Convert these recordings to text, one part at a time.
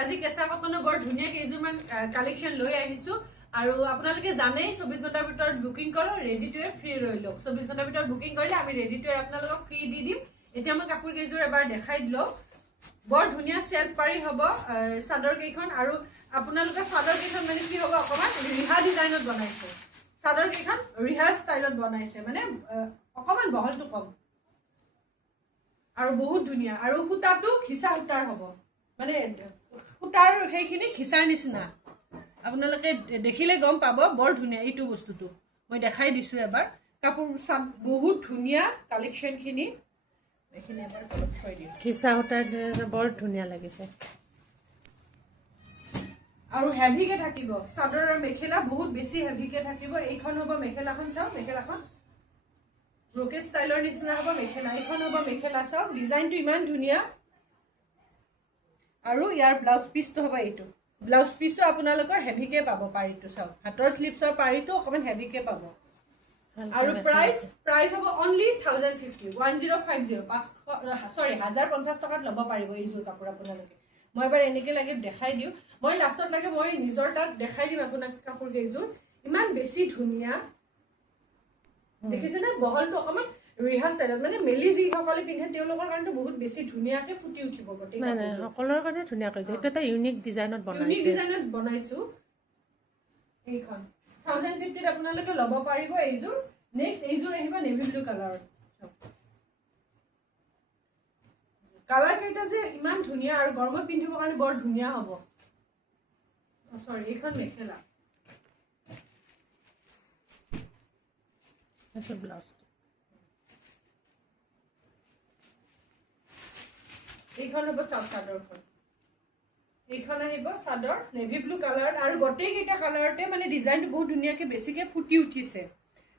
আজি কেঁচা কটনৰ বৰ ধুনীয়া কেইজোৰমান কালেকশ্যন লৈ আহিছো আৰু আপোনালোকে জানেই 24 ঘণ্টাৰ ভিতৰত বুকিং কৰক ৰেডি টু ফ্ৰী ৰৈ লওক 24 ঘণ্টাৰ ভিতৰত বুকিং কৰিলে আমি ৰেডি টু আপোনালোকক ফ্ৰী দি দিম এতিয়া মই কাপোৰ কেইজোৰ এবাৰ দেখাই দিলো বৰ ধুনীয়া সেলফ পাৰি হ'ব চাদৰ কেইখন আৰু আপোনালোকে চাদৰ কেইখন মানে কি হ'ব অকমান ৰিহা ডিজাইনত বনাইছে চাদৰ কেইখন ৰিহা ষ্টাইলত বনাইছে মানে অকমান বহলটো কম আৰু বহুত ধুনীয়া আৰু সুতাটো খিসা সুতাৰ হ'ব মানে সুতাৰ সেইখিনি খিসাৰ নিচিনা আপোনালোকে দেখিলে গম পাব বৰ ধুনীয়া এইটো বস্তুটো মই দেখাই দিছো এবাৰ কাপোৰ বহুত ধুনীয়া কালেকশ্যনখিনি এইখিনি এবাৰ তলত থৈ দিম খিসা সুতাৰ বৰ ধুনীয়া লাগিছে আৰু হেভিকে থাকিব চাদৰ আৰু মেখেলা বহুত বেছি হেভিকে থাকিব এইখন হ'ব মেখেলাখন চাও মেখেলাখন ব্ৰোকেট ষ্টাইলৰ নিচিনা হ'ব মেখেলা এইখন হ'ব মেখেলা চাও ডিজাইনটো ইমান ধুনীয়া আৰু ইয়াৰ ব্লাউজ পিসটো হ'ব এইটো ব্লাউজ পিসটো আপোনালোকৰ হেভিকে পাব পাৰিটো চাও হাতৰ স্লিপছৰ পাৰিটো অকমান হেভিকে পাব আৰু প্ৰাইস হ'ব অনলি 1050 1050 টকাত ল'ব পাৰিব এইযোৰ কাপোৰ আপোনালোকে মই এবাৰ এনেকে লাগে দেখাই দিও মই লাষ্টত লাগে মই নিজৰ তাত দেখাই দিম আপোনাক কাপোৰ কেইযোৰ ইমান বেছি ধুনীয়া দেখিছেনে বহলটো অকমান ৰিহা ষ্টাইলত মানে মেলি যি সকলে পিন্ধে তেওঁলোকৰ কাৰণে বহুত বেছি ধুনীয়াকে ফুটি উঠিব গটে মানে সকলৰ কাৰণে ধুনীয়া কৈছে এটা এটা ইউনিক ডিজাইনত বনাইছো এইখন 1050 ত আপোনালোকে ল'ব পাৰিব এইযোৰ নেক্সট এইযোৰ আহিব নেভি ব্লু কালাৰ কালাৰ কেইটা যে ইমান ধুনীয়া আৰু গৰমত পিন্ধিবৰ কাৰণে বৰ ধুনীয়া হ'ব সৰি এইখন মেখেলা এটা ব্লাউজ এইখন হ'ব চাদৰখন এইখন আহিব চাদৰ নেভি ব্লু কালাৰ আৰু গোটেই কেইটা কালাৰতে মানে ডিজাইনটো বহুত ধুনীয়াকে বেছিকে ফুটি উঠিছে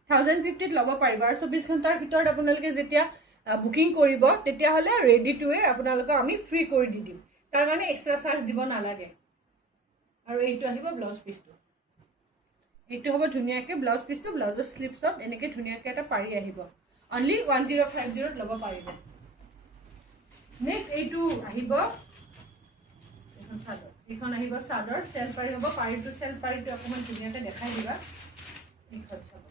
1050 ত ল'ব পাৰিব আৰু 24 ঘণ্টাৰ ভিতৰত আপোনালোকে যেতিয়া বুকিং কৰিব তেতিয়া হলে ৰেডি টু ওয়্যাৰ আপোনালোকক আমি ফ্ৰী কৰি দি দিম তাৰ কাৰণে এক্সট্ৰা চাৰ্জ দিব নালাগে আৰু এইটো আহিব ব্লাউজ পিসটো এইটো হ'ব ধুনীয়াকে ব্লাউজ পিসটো ব্লাউজৰ স্লিপছত এনেকে ধুনীয়াকে এটা পাৰি আহিব অনলি 1050 ত ল'ব পাৰিব নেক্সট এইটো আহিব এখন চাদৰ এইখন আহিব চাদৰ সেল পাৰি হ'ব পাৰিটো সেল পাৰিটো অকমান ধুনীয়াকে দেখাই দিবা এইখন চাব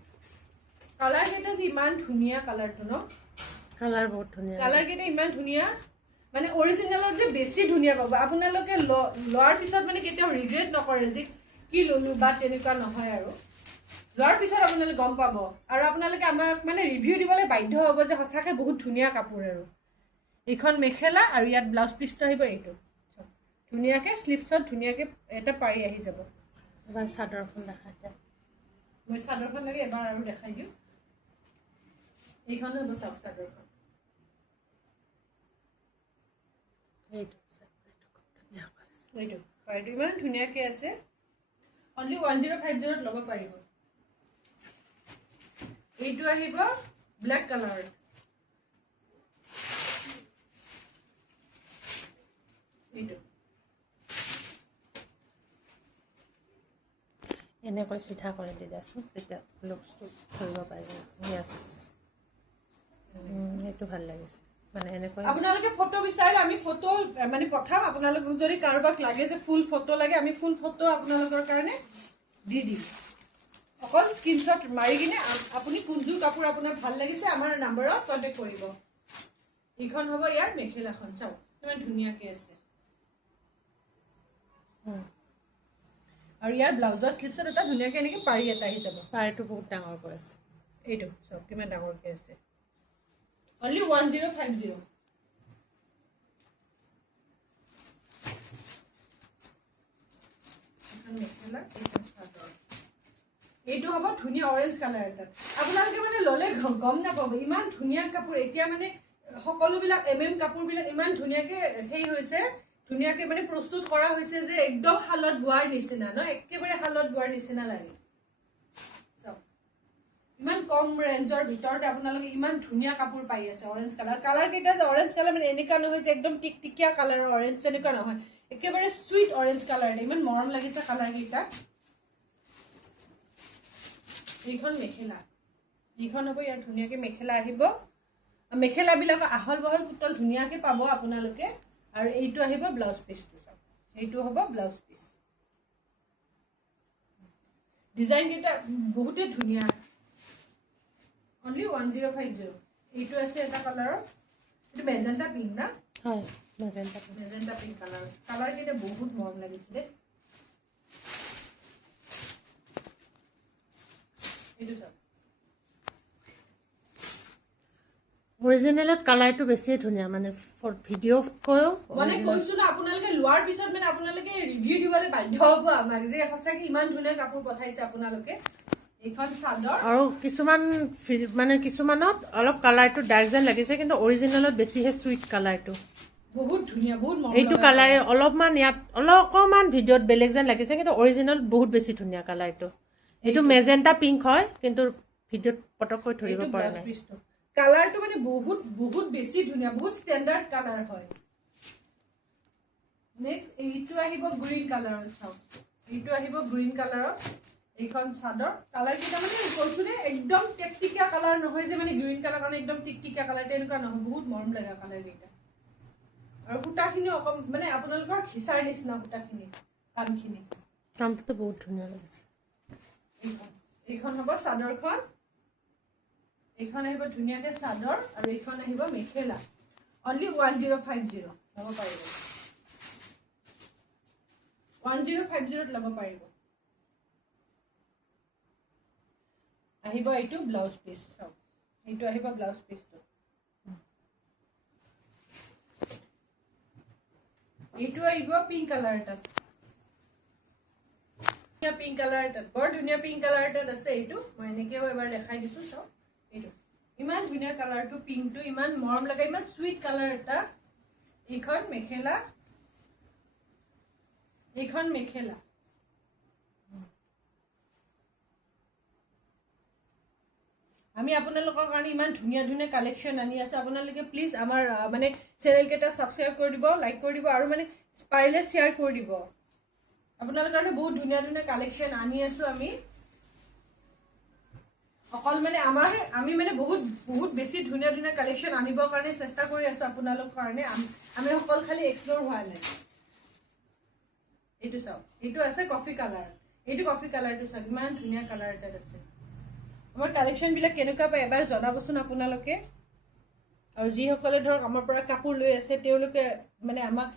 কালাৰ কেইটা ইমান ধুনীয়া কালাৰটো ন কালাৰ বহুত ধুনীয়া কালাৰ কেইটা ইমান ধুনীয়া মানে অৰিজিনেলত যে বেছি ধুনীয়া পাব আপোনালোকে লোৱাৰ পিছত মানে কেতিয়াও ৰিগ্ৰেট নকৰে যে কি ললো বা তেনেকুৱা নহয় আৰু লোৱাৰ পিছত আপোনালোকে গম পাব আৰু আপোনালোকে আমাক মানে ৰিভিউ দিবলৈ বাধ্য হ'ব যে সঁচাকে বহুত ধুনীয়া কাপোৰ আৰু এইখন মেখেলা আৰু ইয়াত ব্লাউজ পিসটো আহিব এইটো ধুনীয়াকে স্লিপছত ধুনীয়াকে এটা পাৰি আহি যাব এবাৰ চাদৰখন দেখাই দিওঁ মই চাদৰখন লাগে এবাৰ আৰু দেখাই দিওঁ এইখন হ'ব চাওক চাদৰখন এইটো পাৰিটো ইমান ধুনীয়াকে আছে অনলি 1050 ত ল'ব পাৰিব এইটো আহিব ব্লেক কালাৰ এইটো এনেকৈ চিধা কৰি দি যাচোন তেতিয়া লুকছটো ধৰিব পাৰিব ইয়েছ এইটো ভাল লাগিছে মানে এনেকৈ আপোনালোকে ফটো বিচাৰিলে আমি ফটো মানে পঠাম আপোনালোকক যদি কাৰোবাক লাগে যে ফুল ফটো লাগে আমি ফুল ফটো আপোনালোকৰ কাৰণে দি দিম অকল স্ক্ৰীনশ্বট মাৰি কিনে আপুনি কোনযোৰ কাপোৰ আপোনাৰ ভাল লাগিছে আমাৰ নম্বৰত কণ্টেক্ট কৰিব এইখন হ'ব ইয়াৰ মেখেলাখন চাওক কিমান ধুনীয়াকে আছে আৰু ইয়াৰ ব্লাউজৰ স্লিপছত এটা ধুনীয়াকে এনেকে পাৰি এটা আহি যাব পাৰিটো বহুত ডাঙৰ কৰি আছে এইটো চাওক কিমান ডাঙৰকে আছে অনলি 1050 মেখেলা এইটো হ'ব ধুনীয়া অৰেঞ্জ কালাৰ এটা আপোনালোকে মানে ল'লে গম নাপাব ইমান ধুনীয়া কাপোৰ এতিয়া মানে সকলোবিলাক কাপোৰবিলাক ইমান ধুনীয়াকে সেই হৈছে ধুনীয়াকে মানে প্ৰস্তুত কৰা হৈছে যে একদম হালত বোৱাৰ নিচিনা ন একেবাৰে হালত বোৱাৰ নিচিনা লাগে ইমান কম ৰেঞ্জৰ ভিতৰতে আপোনালোকে ইমান ধুনীয়া কাপোৰ পাই আছে অৰেঞ্জ কালাৰ কেইটা যে অৰেঞ্জ কালাৰ মানে এনেকুৱা নহয় যে একদম টিকটিকিয়া কালাৰৰ অৰেঞ্জ তেনেকুৱা নহয় একেবাৰে সুইট অৰেঞ্জ কালাৰ ইমান মৰম লাগিছে কালাৰ কেইটা এইখন মেখেলা এইখন হ'ব ইয়াৰ ধুনীয়াকে মেখেলা আহিব মেখেলাবিলাক আহল বহল পুতল ধুনীয়াকে পাব আপোনালোকে আৰু এইটো আহিব ব্লাউজ পিসটো এইটো হ'ব ব্লাউজ পিচ ডিজাইন কেইটা বহুতে ধুনীয়া অনলি 1050 এইটো আছে এটা কালাৰৰ এইটো মেজেন্টা পিংক না হয় মেজেন্টা পিংক কালাৰ কেইটা বহুত মৰম লাগিছিলে এইটো চাওক অৰিজিনেলত কালাৰটো বেছি ধুনীয়া মানে ফৰ ভিডিঅ' কৈও মানে কৈছো না আপোনালোকে লোৱাৰ পিছত মানে আপোনালোকে ৰিভিউ দিবলৈ বাধ্য হ'ব আমাক যে সঁচাকে ইমান ধুনীয়া কাপোৰ পঠাইছে আপোনালোকে এইখন চাদৰ আৰু কিছুমান মানে কিছুমানত অলপ কালাৰটো ডাৰ্ক যেন লাগিছে কিন্তু অৰিজিনেলত বেছিহে সুইট কালাৰটো বহুত ধুনীয়া বহুত মৰম এইটো কালাৰে অলপমান ইয়াত অলপমান ভিডিঅ'ত বেলেগ যেন লাগিছে কিন্তু অৰিজিনেল বহুত বেছি ধুনীয়া কালাৰটো এইটো মেজেন্টা পিংক হয় কিন্তু ভিডিঅ'ত পটককৈ ধৰিব পৰা নাই কালাৰটো মানে বহুত বহুত বেছি ধুনীয়া বহুত ষ্টেণ্ডাৰ্ড কালাৰ হয় নেক্সট এইটো আহিব গ্ৰীণ কালাৰৰ চাওক এইটো আহিব গ্ৰীণ কালাৰৰ এইখন চাদৰ কালাৰ কেইটা মানে কৈছো নে একদম টেকটিকিয়া কালাৰ নহয় যে মানে গ্ৰীণ কালাৰ কাৰণে একদম টিকটিকিয়া কালাৰ তেনেকুৱা নহয় বহুত মৰম লগা কালাৰ কেইটা আৰু সূতাখিনি অকম মানে আপোনালোকৰ খিচাৰ নিচিনা সূতাখিনি কামটো বহুত ধুনীয়া লাগিছে এইখন হ'ব চাদৰখন এইখন আহিব ধুনীয়াকে চাদৰ আৰু এইখন আহিব মেখেলা অনলি 1050 ল'ব পাৰিব 1050 ল'ব পাৰিব আহিব এইটো ব্লাউজ পিচ চাওক এইটো আহিব ব্লাউজ পিচটো এইটো আহিব পিংক কালাৰ এটা পিংক কালাৰ এটা বৰ ধুনীয়া পিংক কালাৰ এটা আছে এইটো মই এনেকেও এবাৰ দেখাই দিছো চাওক এইটো ইমান ধুনীয়া কালাৰটো পিংকটো ইমান মৰম লগা ইমান সুইট কালাৰ এটা এইখন মেখেলা আমি আপোনালোকৰ কাৰণে ইমান ধুনীয়া ধুনীয়া কালেকশ্যন আনি আছো আপোনালোকে প্লিজ আমাৰ মানে চেনেল কেইটা সাবস্ক্ৰাইব কৰি দিব লাইক কৰি দিব আৰু মানে পাৰিলে শ্বেয়াৰ কৰি দিব আপোনালোকৰ কাৰণে বহুত ধুনীয়া ধুনীয়া কালেকশ্যন আনি আছো আমি অকল মানে আমি মানে বহুত বহুত বেছি ধুনীয়া ধুনীয়া কালেকশ্যন আনিবৰ কাৰণে চেষ্টা কৰি আছো আপোনালোকৰ কাৰণে আমি অকল খালি এক্সপ্লোৰ হোৱা নাই এইটো চাওক এইটো আছে কফি কালাৰ এইটো কফি কালাৰটো চাওক ইমান ধুনীয়া কালাৰ এটা আছে আমাৰ কালেকশ্যন বিলাক কেনেকুৱা পায় এবাৰ জনাবচোন আপোনালোকে আৰু যিসকলে ধৰক আমাৰ পৰা কাপোৰ লৈ আছে তেওঁলোকে মানে আমাক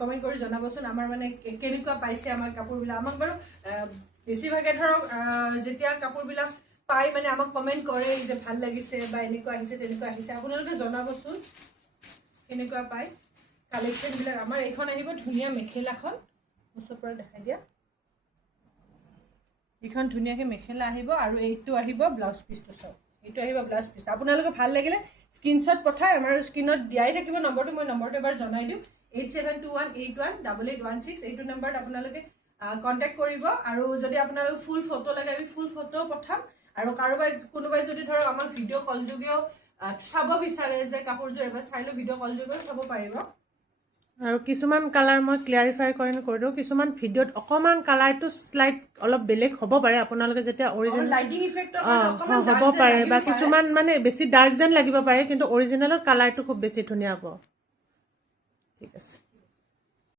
কমেন্ট কৰি জনাবচোন আমাৰ মানে কেনেকুৱা পাইছে আমাৰ কাপোৰবিলাক আমাক বাৰু বেছিভাগে ধৰক যেতিয়া কাপোৰবিলাক পাই মানে আমাক কমেন্ট কৰে যে ভাল লাগিছে বা এনেকুৱা আহিছে তেনেকুৱা আহিছে আপোনালোকে জনাবচোন কেনেকুৱা পায় কালেকশ্যন বিলাক আমাৰ এইখন আহিব ধুনীয়া মেখেলাখন ওচৰৰ পৰা দেখাই দিয়া এইখন ধুনীয়াকে মেখেলা আহিব আৰু এইটো আহিব ব্লাউজ পিচটো চাওক এইটো আহিব ব্লাউজ পিচ আপোনালোকে ভাল লাগিলে স্ক্ৰীনশ্বট পঠাই আমাৰ স্ক্ৰীনত দিয়াই থাকিব নম্বৰটো মই নম্বৰটো এবাৰ জনাই দিম 8721818816 এইটো নম্বৰত আপোনালোকে কন্টেক্ট কৰিব আৰু যদি আপোনালোক ফুল ফটো লাগে আমি ফুল ফটো পঠাম আৰু কোনোবাই যদি ধৰক আমাৰ ভিডিঅ' কল যোগেও চাব বিচাৰে যে কাপোৰযোৰ এবাৰ চাই লৈ ভিডিঅ' কল যোগেও চাব পাৰিব আৰু কিছুমান কালাৰ মই ক্লিয়াৰিফাই কৰি দিওঁ কিছুমান ভিডিঅ'ত অকমান কালাৰটো স্লাইট অলপ বেলেগ হ'ব পাৰে আপোনালোকে যেতিয়া অৰিজিনেল লাইটিং ইফেক্টৰ কাৰণে অকমান হ'ব পাৰে বা কিছুমান মানে বেছি ডাৰ্ক যেন লাগিব পাৰে কিন্তু অৰিজিনেলৰ কালাৰটো খুব বেছি ধুনীয়া হ'ব ঠিক আছে